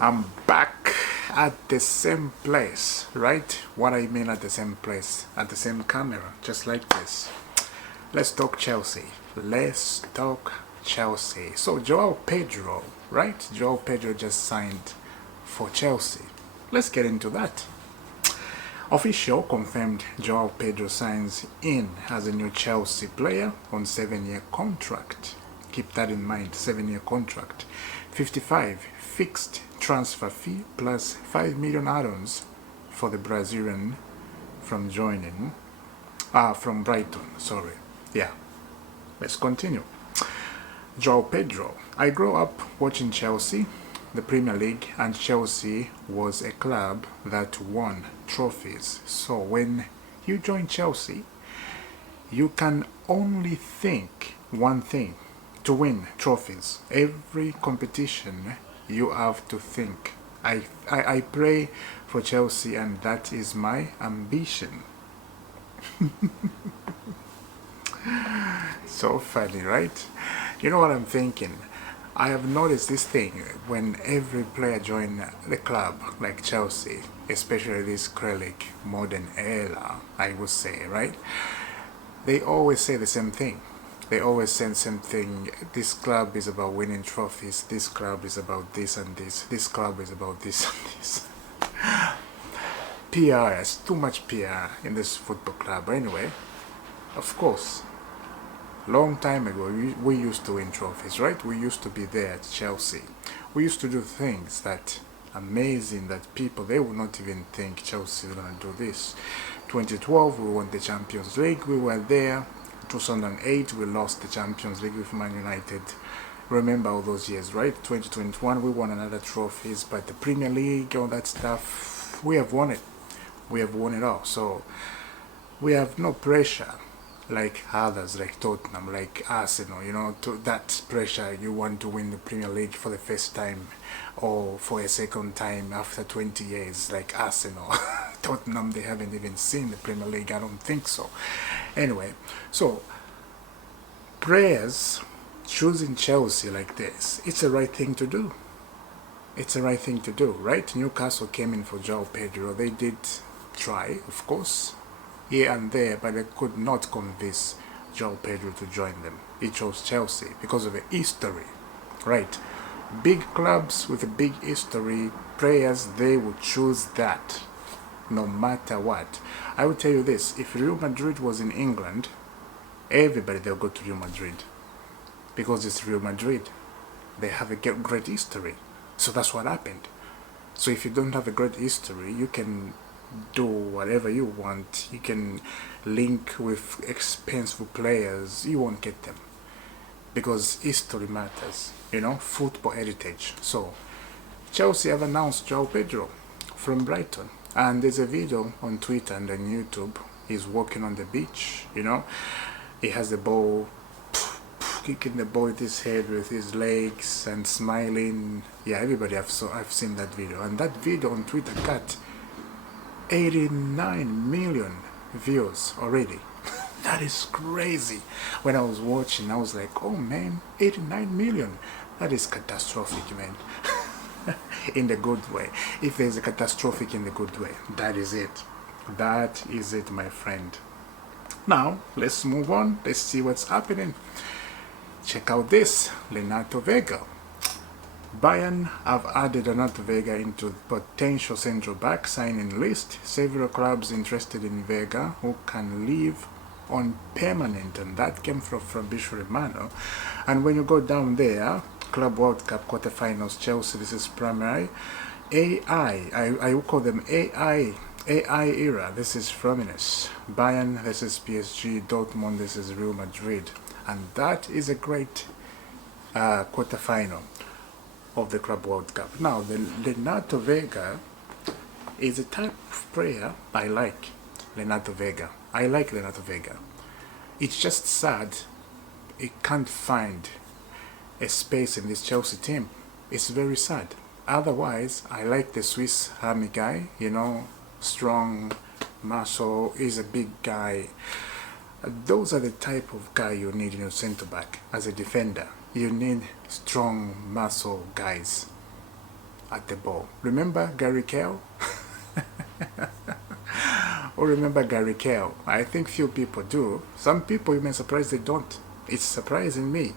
I'm back at the same place, right? What I mean at the same place, at the same camera, just like this. Let's talk Chelsea. Let's talk Chelsea. So Joao Pedro, right? Joao Pedro just signed for Chelsea. Let's get into that. Official confirmed Joao Pedro signs in as a new Chelsea player on 7-year contract. Keep that in mind, 7-year contract. 55 fixed transfer fee plus 5 million add-ons for the Brazilian from from Brighton, sorry. Yeah, let's continue. Joao Pedro. I grew up watching Chelsea, the Premier League, and Chelsea was a club that won trophies. So when you join Chelsea, you can only think one thing: to win trophies. Every competition you have to think. I pray for Chelsea, and that is my ambition. So funny, right? You know what I'm thinking? I have noticed this thing when every player joins the club, like Chelsea, especially this Kralik modern era, I would say, right? They always say the same thing. They always say something. This club is about winning trophies. This club is about this and this. This club is about this and this. PR, it's too much PR in this football club. Anyway, of course, long time ago, we used to win trophies, right? We used to be there at Chelsea. We used to do things that amazing that people, they would not even think Chelsea was going to do this. 2012, we won the Champions League. We were there. 2008, we lost the Champions League with Man United. Remember all those years, right? 2021, we won another trophies, but the Premier League, all that stuff, we have won it. We have won it all. So we have no pressure like others, like Tottenham, like Arsenal, to that pressure. You want to win the Premier League for the first time or for a second time after 20 years, like Arsenal. Tottenham, they haven't even seen the Premier League, I don't think so. Anyway, so prayers choosing Chelsea like this, it's the right thing to do. It's the right thing to do, right? Newcastle came in for Joao Pedro. They did try, of course, here and there, but they could not convince Joao Pedro to join them. He chose Chelsea because of the history, right? Big clubs with a big history, players, they would choose that no matter what. I will tell you this: if Real Madrid was in England, everybody, they'll go to Real Madrid because it's Real Madrid. They have a great history. So that's what happened. So if you don't have a great history, you can do whatever you want. You can link with expensive players. You won't get them because history matters, football heritage. So Chelsea have announced Joao Pedro from Brighton, and there's a video on Twitter and on YouTube. He's walking on the beach, he has the ball, kicking the ball with his head, with his legs, and smiling. Yeah, everybody, I've seen that video, and that video on Twitter got 89 million views already. That is crazy. When I was watching, I was like, oh man, 89 million. That is catastrophic, man. In the good way. If there's a catastrophic in the good way, that is it. That is it, my friend. Now, let's move on. Let's see what's happening. Check out this. Lonato Vega. Bayern have added Lonato Vega into potential central back signing list. Several clubs interested in Vega who can leave on permanent, and that came from Fabrizio Romano. And when you go down there, Club World Cup quarterfinals, Chelsea, this is primary. I will call them AI era, this is Fluminense. Bayern, this is PSG. Dortmund, this is Real Madrid. And that is a great quarterfinal of the Club World Cup. Now, the Lonato Vega is a type of player I like. Lonato Vega. I like Lonato Vega. It's just sad he can't find a space in this Chelsea team. It's very sad. Otherwise, I like the Swiss Army guy, strong, muscle, is a big guy. Those are the type of guy you need in your center back as a defender. You need strong muscle guys. at the ball. Remember Gary Cahill? Or remember Gary Cahill? I think few people do. Some people, you may be surprised they don't. It's surprising me.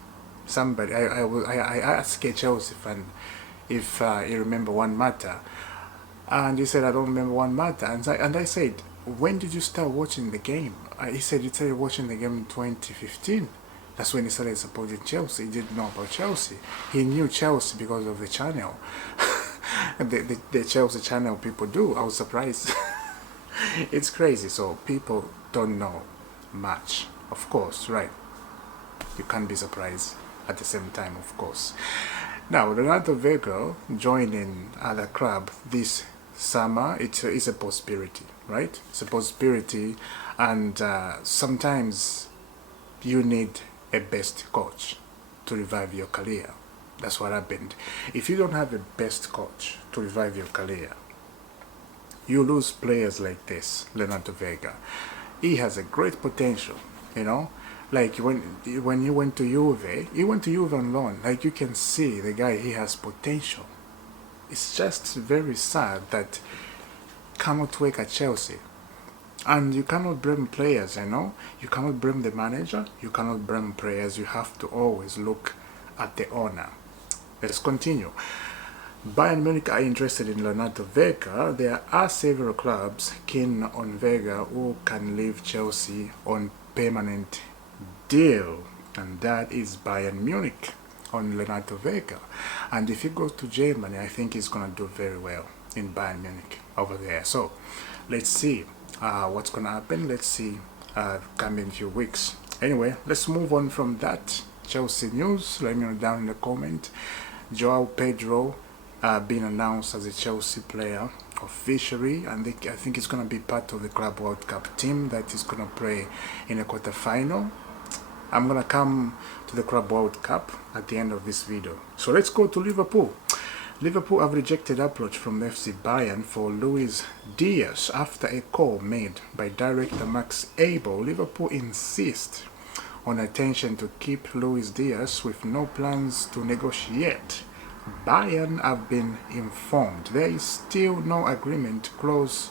Somebody, I asked a Chelsea fan if he remember one matter, and he said I don't remember one matter, and I said, when did you start watching the game? He said he started watching the game in 2015. That's when he started supporting Chelsea. He didn't know about Chelsea. He knew Chelsea because of the channel. the Chelsea channel people do. I was surprised. It's crazy. So people don't know much, of course, right? You can't be surprised at the same time, of course. Now, Lonato Vega joining other club this summer, it's a possibility, right? It's a possibility, and sometimes you need a best coach to revive your career. That's what happened. If you don't have a best coach to revive your career, you lose players like this, Lonato Vega. He has a great potential, you know. Like when he went to Juve, he went to Juve on loan. Like you can see the guy, he has potential. It's just very sad that cannot work at Chelsea. And you cannot blame players, you know. You cannot blame the manager. You cannot blame players. You have to always look at the owner. Let's continue. Bayern Munich are interested in Lonato Vega. There are several clubs keen on Vega who can leave Chelsea on permanent deal, and that is Bayern Munich on Lonato Vega. And if he goes to Germany, I think he's going to do very well in Bayern Munich over there. So let's see what's going to happen. Let's see coming few weeks. Anyway, let's move on from that Chelsea news. Let me know down in the comment. Joao Pedro being announced as a Chelsea player officially, and I think it's going to be part of the Club World Cup team that is going to play in a quarterfinal. I'm going to come to the Club World Cup at the end of this video. So let's go to Liverpool. Liverpool have rejected approach from FC Bayern for Luis Diaz after a call made by director Max Abel. Liverpool insist on attention to keep Luis Diaz with no plans to negotiate. Bayern have been informed there is still no agreement close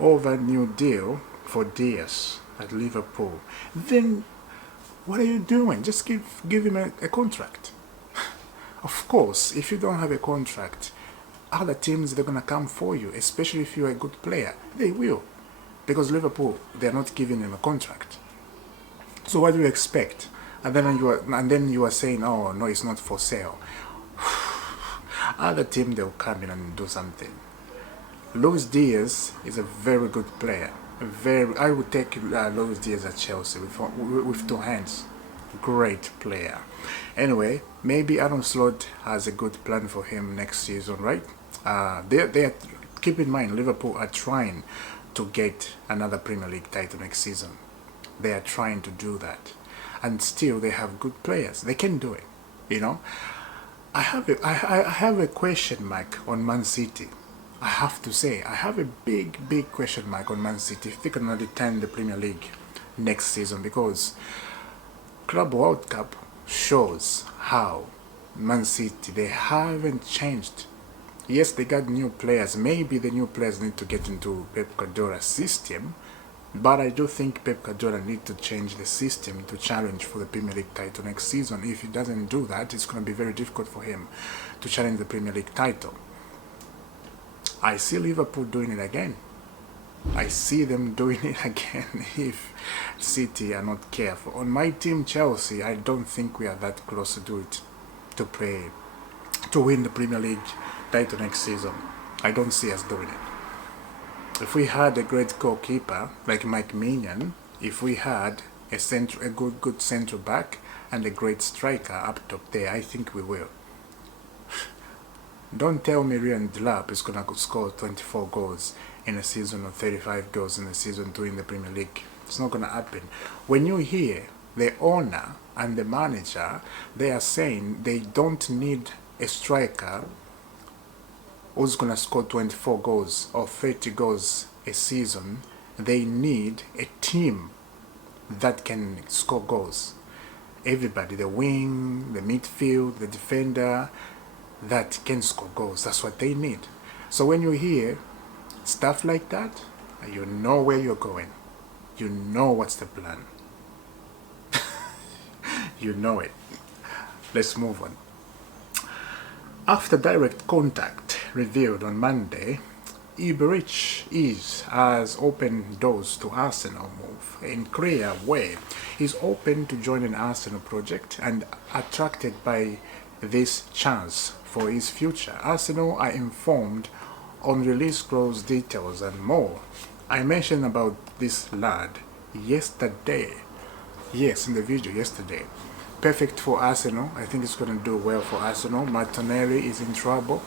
over new deal for Diaz at Liverpool. Then what are you doing? Just give him a contract. Of course, if you don't have a contract, other teams, they're going to come for you, especially if you're a good player. They will. Because Liverpool, they're not giving him a contract. So what do you expect? And then you are saying, oh, no, it's not for sale. Other team, they'll come in and do something. Luis Diaz is a very good player. I would take Luis Diaz at Chelsea with two hands. Great player. Anyway, maybe Aaron Slot has a good plan for him next season, right? Keep in mind, Liverpool are trying to get another Premier League title next season. They are trying to do that, and still they have good players. They can do it, you know. I have a question mark on Man City. I have to say, I have a big question mark on Man City if they can return the Premier League next season, because Club World Cup shows how Man City, they haven't changed. Yes, they got new players. Maybe the new players need to get into Pep Guardiola's system, but I do think Pep Guardiola needs to change the system to challenge for the Premier League title next season. If he doesn't do that, it's going to be very difficult for him to challenge the Premier League title. I see Liverpool doing it again. I see them doing it again if City are not careful. On my team, Chelsea, I don't think we are that close to do it, to win the Premier League title next season. I don't see us doing it. If we had a great goalkeeper like Mike Mignon, if we had a good central back and a great striker up top there, I think we will. Don't tell me Ryan Delap is going to score 24 goals in a season or 35 goals in a season to win the Premier League. It's not going to happen. When you hear the owner and the manager, they are saying they don't need a striker who's going to score 24 goals or 30 goals a season. They need a team that can score goals. Everybody, the wing, the midfield, the defender, that can score goals. That's what they need. So when you hear stuff like that, you know where you're going. You know what's the plan. You know it. Let's move on. After direct contact revealed on Monday, Iberich has opened doors to Arsenal move in clear way. He's open to joining Arsenal project and attracted by this chance for his future. Arsenal are informed on release clause details and more. I mentioned about this lad yesterday. Yes, in the video yesterday. Perfect for Arsenal. I think it's going to do well for Arsenal. Martinelli is in trouble.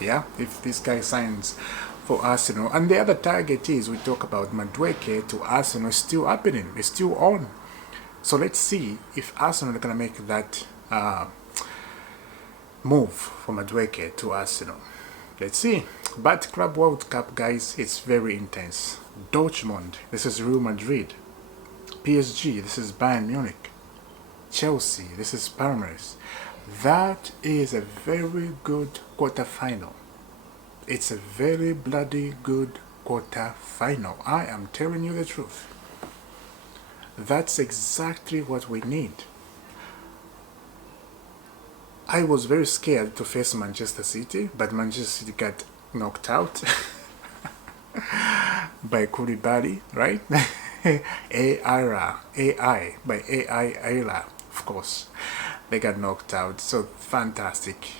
Yeah, if this guy signs for Arsenal. And the other target is, we talk about Madueke to Arsenal, is still happening. It's still on. So let's see if Arsenal are going to make that move from Madueke to Arsenal. Let's see. But Club World Cup, guys, it's very intense. Dortmund, this is Real Madrid. PSG, this is Bayern Munich. Chelsea, this is Palmeiras. That is a very good quarter-final. It's a very bloody good quarter-final. I am telling you the truth. That's exactly what we need. I was very scared to face Manchester City, but Manchester City got knocked out by Koulibaly, right? by AI, of course. They got knocked out, so fantastic.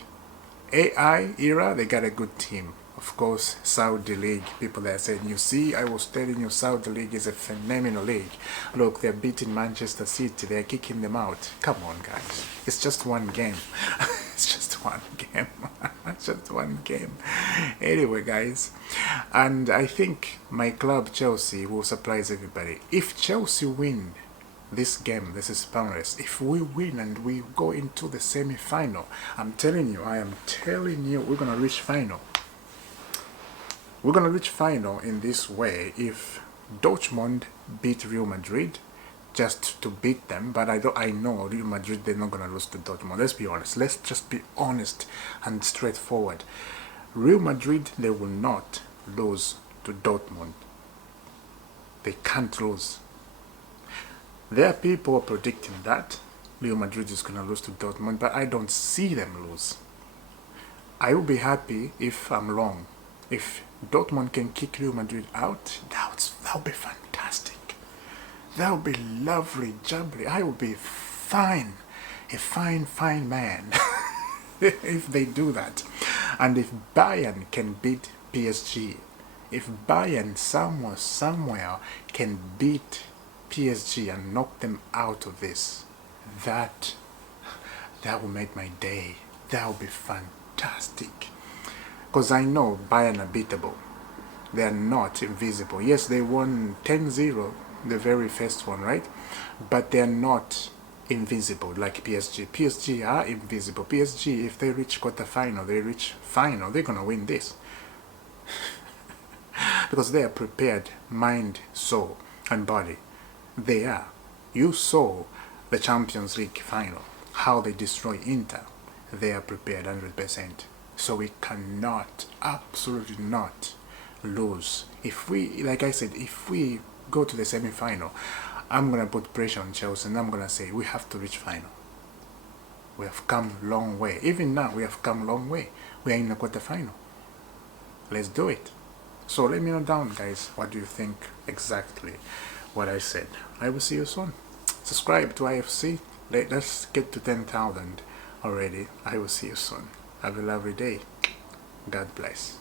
AI era, they got a good team. Of course, Saudi League, people that said, you see, I was telling you Saudi League is a phenomenal league. Look, they're beating Manchester City, they're kicking them out. Come on, guys. It's just one game. It's just one game. It's just one game. Anyway, guys, and I think my club Chelsea will surprise everybody. If Chelsea win this game, this is Palmeiras, if we win and we go into the semi-final, I'm telling you, I am telling you, we're gonna reach final. We're gonna reach final in this way if Dortmund beat Real Madrid, just to beat them. But I know Real Madrid, they're not gonna lose to Dortmund. Let's be honest. Let's just be honest and straightforward. Real Madrid, they will not lose to Dortmund. They can't lose. There are people predicting that Real Madrid is gonna lose to Dortmund, but I don't see them lose. I will be happy if I'm wrong. If Dortmund can kick Real Madrid out, that would be fantastic. That would be lovely, jubbly. I would be fine. A fine man. If they do that. And if Bayern can beat PSG, if Bayern somewhere can beat PSG and knock them out of this, that will make my day. That would be fantastic. Because I know Bayern are beatable. They are not invisible. Yes, they won 10-0, the very first one, right? But they are not invisible like PSG. PSG are invisible. PSG, if they reach quarterfinal, they reach final, they're going to win this. Because they are prepared, mind, soul, and body. They are. You saw the Champions League final, how they destroy Inter. They are prepared 100%. So we cannot, absolutely not lose. If we, like I said, if we go to the semi-final, I'm going to put pressure on Chelsea and I'm going to say we have to reach final. We have come a long way. Even now, we have come a long way. We are in the quarter-final. Let's do it. So let me know down, guys, what do you think exactly what I said. I will see you soon. Subscribe to IFC. Let's get to 10,000 already. I will see you soon. Have a lovely day. God bless.